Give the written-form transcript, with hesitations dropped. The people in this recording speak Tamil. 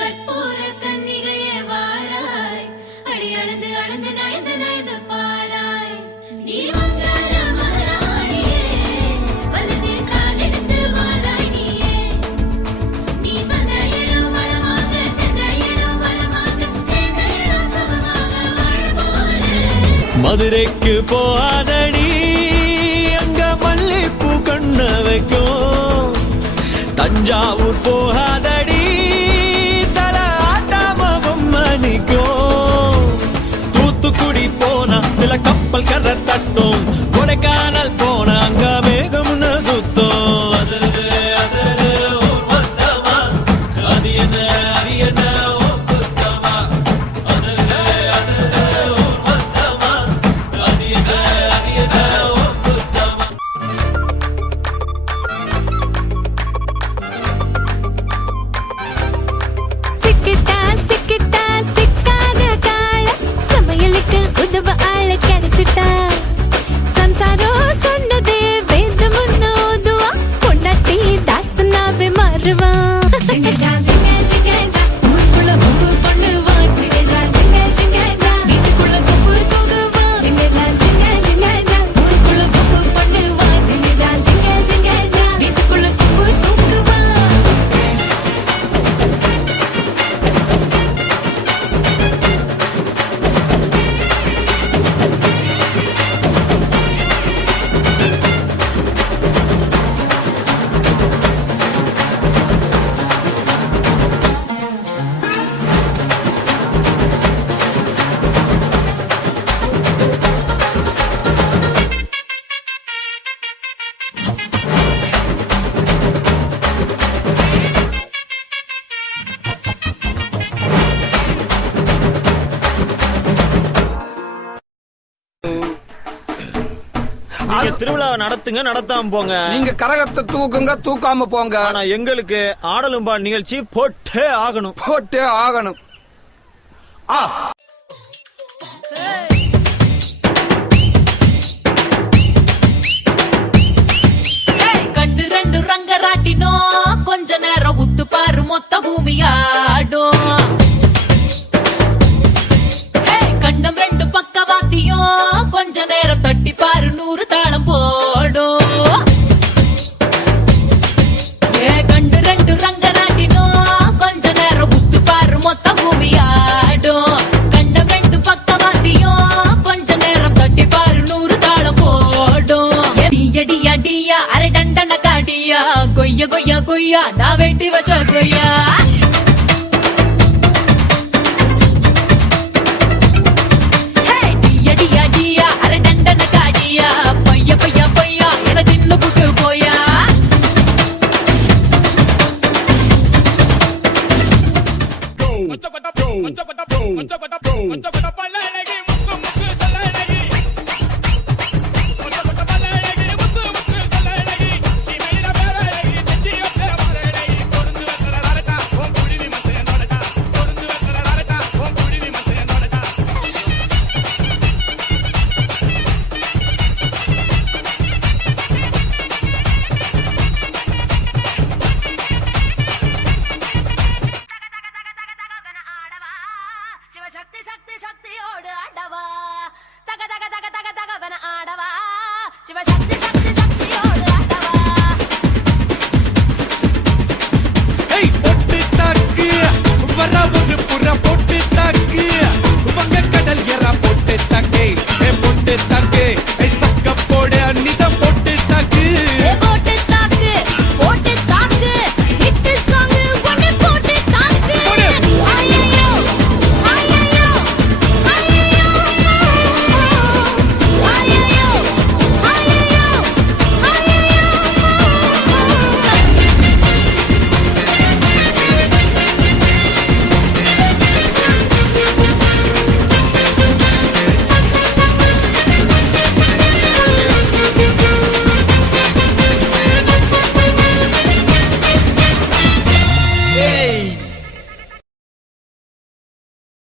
கற்பூர கன்னிகையே வாராய், அடி அளந்து அளந்து நயந்து நயந்து பாராய். நீ மங்கள மகாராணியே, வலது காலெடுத்து வாராய் நீயே. நீ வந்த இடம் வளமாக, சென்ற இடம் வளமாக, சேர்ந்த இடம் சுகமாக வாழ போறேன். மதுரைக்கு போகாதடி, அங்க மல்லிப்பூ கண்ண வைக்கும். தஞ்சாவூர் போகாதடி, தூத்துக்குடி போனா சில கப்பல் கரை தட்டும். கொடைக்கானல் போனா அங்க மேகம்னு சுத்தும். அசருது அசருது ஊர் மொத்தமா, அது என்ன அது என்ன ஓ குத்தமா. அசருது அசருது ஊர் மொத்தமா, அது என்ன அது என்ன ஓ குத்தமா. சிக்கிட்டா சிக்கிட்டா சிக்காத கால, சமையலுக்கு உதவ ஆள கிடைச்சிட்டா. சம்சாரம் சொன்னதே வேத முன்னோதுவா, பொண்டாட்டி தாசனாவே மாறுவா. ஜிங்கஜா ஜிங்க ஜிங்கஜா, ஊருக்குள்ள வம்பு பண்ணுவா. ஜிங்கஜா ஜிங்க ஜிங்கஜா, வீட்டுக்குள்ள சொப்பு தூங்குவா. ஜிங்கஜா ஜிங்க ஜிங்கஜா, ஊருக்குள்ள வம்பு பண்ணுவா. ஜிங்கஜா ஜிங்க ஜிங்கஜா, வீட்டுக்குள்ள சொப்பு தூங்குவா. நீங்க திருவிழாவை நடத்துங்க, நடத்தாம போங்க. நீங்க கரகத்தை தூக்குங்க, தூக்காம போங்க. ஆனா எங்களுக்கு ஆடலும்பா நிகழ்ச்சி போட்டே ஆகணும். போட்டே ஆகணும். கண்ணு ரெண்டு ரங்கராட்டினோ, கொஞ்ச நேரம் உத்து பாரு மொத்த பூமியாடும். கண்ணம் ரெண்டு பக்கவாத்தியும், கொஞ்ச நேரம் தட்டி பாரு 100 தாளம் போடும். கண்ணு ரெண்டு ரங்கராட்டினோம், கொஞ்ச நேரம் உத்து பாரு மொத்த பூமியாடும். கண்ணம் ரெண்டு பக்கவாத்தியும், கொஞ்ச நேரம் தட்டி பாரு 100 தாளம் போடும். அடியா அடியா அரை டண்டன காடியா, கொய்யா கொய்யா கொய்யா நான் வெட்டி வச்ச கொய்யா. Go.